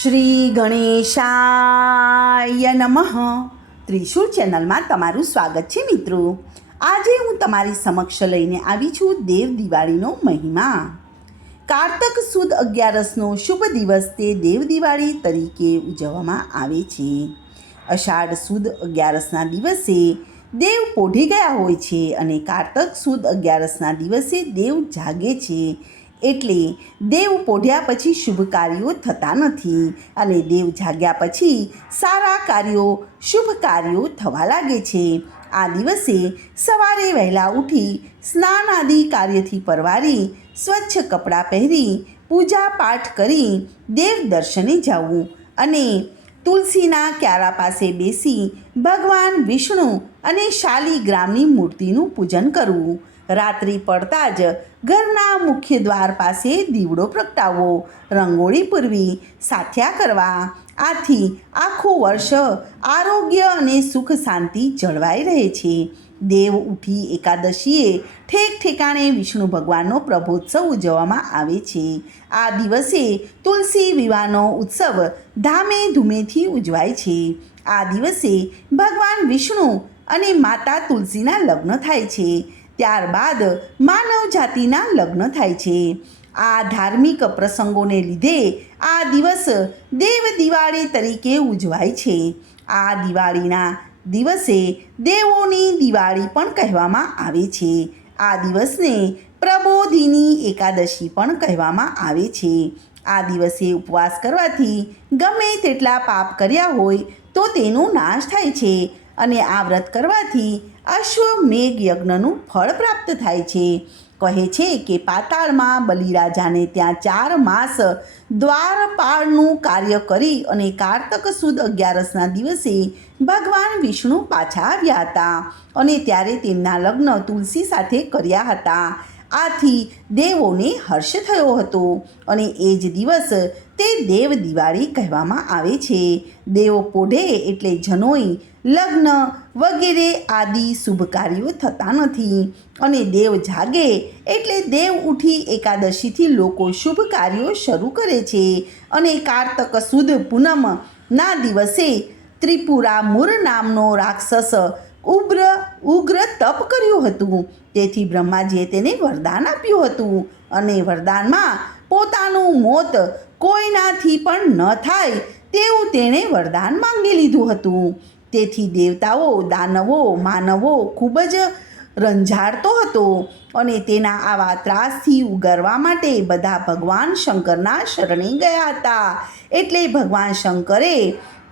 શ્રી ગણેશાય નમઃ. ત્રિશુળ ચેનલમાં તમારું સ્વાગત છે મિત્રો. આજે હું તમારી સમક્ષ લઈને આવી છું દેવ દિવાળીનો મહિમા. કારતક સુદ 11નો શુભ દિવસ તે દેવ દિવાળી તરીકે ઉજવવામાં આવે છે. અષાઢ સુદ 11ના દિવસે દેવ પોઢી ગયા હોય છે અને કારતક સુદ 11ના દિવસે દેવ જાગે છે. એટલે દેવ પોઢ્યા પછી શુભ કાર્યો થતા નથી અને દેવ જાગ્યા પછી સારા કાર્યો, શુભ કાર્યો થવા લાગે છે. આ દિવસે સવારે વહેલા ઉઠી સ્નાન આદિ કાર્યથી પરવારી સ્વચ્છ કપડાં પહેરી પૂજા પાઠ કરી દેવ દર્શને જવું અને તુલસીના ક્યારા પાસે બેસી ભગવાન વિષ્ણુ અને શાલિગ્રામની મૂર્તિનું પૂજન કરવું. રાત્રિ પડતાં જ ઘરના મુખ્ય દ્વાર પાસે દીવડો પ્રગટાવવો, રંગોળી પૂરવી, સાથિયા કરવા. આથી આખું વર્ષ આરોગ્ય અને સુખ શાંતિ જળવાઈ રહે છે. દેવ ઉઠી એકાદશીએ ઠેક ઠેકાણે વિષ્ણુ ભગવાનનો પ્રભોત્સવ ઉજવવામાં આવે છે. આ દિવસે તુલસી વિવાહનો ઉત્સવ ધામે ધૂમેથી ઉજવાય છે. આ દિવસે ભગવાન વિષ્ણુ અને માતા તુલસીના લગ્ન થાય છે. ત્યારબાદ માનવ જાતિના લગ્ન થાય છે. આ ધાર્મિક પ્રસંગોને લીધે આ દિવસ દેવ દિવાળી તરીકે ઉજવાય છે. આ દિવાળીના દિવસે દેવોની દિવાળી પણ કહેવામાં આવે છે. આ દિવસને પ્રબોધિની એકાદશી પણ કહેવામાં આવે છે. આ દિવસે ઉપવાસ કરવાથી ગમે તેટલા પાપ કર્યા હોય તો તેનો નાશ થાય છે અને આ વ્રત કરવાથી અશ્વમેઘ યજ્ઞનું ફળ પ્રાપ્ત થાય છે. કહે છે કે પાતાળમાં બલિરાજાને ત્યાં 4 માસ દ્વારપાળનું કાર્ય કરી અને કારતક સુદ 11ના દિવસે ભગવાન વિષ્ણુ પાછા આવ્યા હતા અને ત્યારે તેમના લગ્ન તુલસી સાથે કર્યા હતા. આથી દેવોને હર્ષ થયો હતો અને એ જ દિવસ તે દેવ દિવાળી કહેવામાં આવે છે. દેવ પોઢે એટલે જનોઈ, લગ્ન વગેરે આદિ શુભ કાર્યો થતા નથી અને દેવ જાગે એટલે દેવ ઉઠી એકાદશીથી લોકો શુભ કાર્યો શરૂ કરે છે અને કારતક સુદ પૂનમના દિવસે ત્રિપુરામુર નામનો રાક્ષસ ઉગ્ર તપ કર્યું હતું. તેથી બ્રહ્માજીએ તેને વરદાન આપ્યું હતું અને વરદાનમાં પોતાનું મોત કોઈનાથી પણ ન થાય તેવું તેણે વરદાન માંગી લીધું હતું. તેથી દેવતાઓ, દાનવો, માનવો ખૂબ જ રંજાડતો હતો અને તેના આવા ત્રાસથી ઉગારવા માટે બધા ભગવાન શંકરના શરણે ગયા હતા. એટલે ભગવાન શંકરે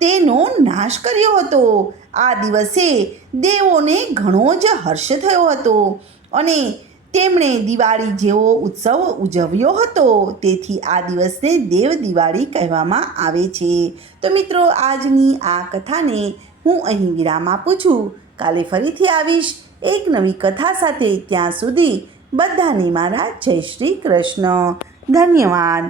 તેનો નાશ કર્યો હતો. આ દિવસે દેવોને ઘણો જ હર્ષ થયો હતો અને તેમણે દિવાળી જેવો ઉત્સવ ઉજવ્યો હતો. તેથી આ દિવસને દેવ દિવાળી કહેવામાં આવે છે. તો મિત્રો, આજની આ કથાને હું અહીં વિરામ આપું છું. કાલે ફરીથી આવીશ એક નવી કથા સાથે. ત્યાં સુધી બધાને મારા જય શ્રી કૃષ્ણ. ધન્યવાદ.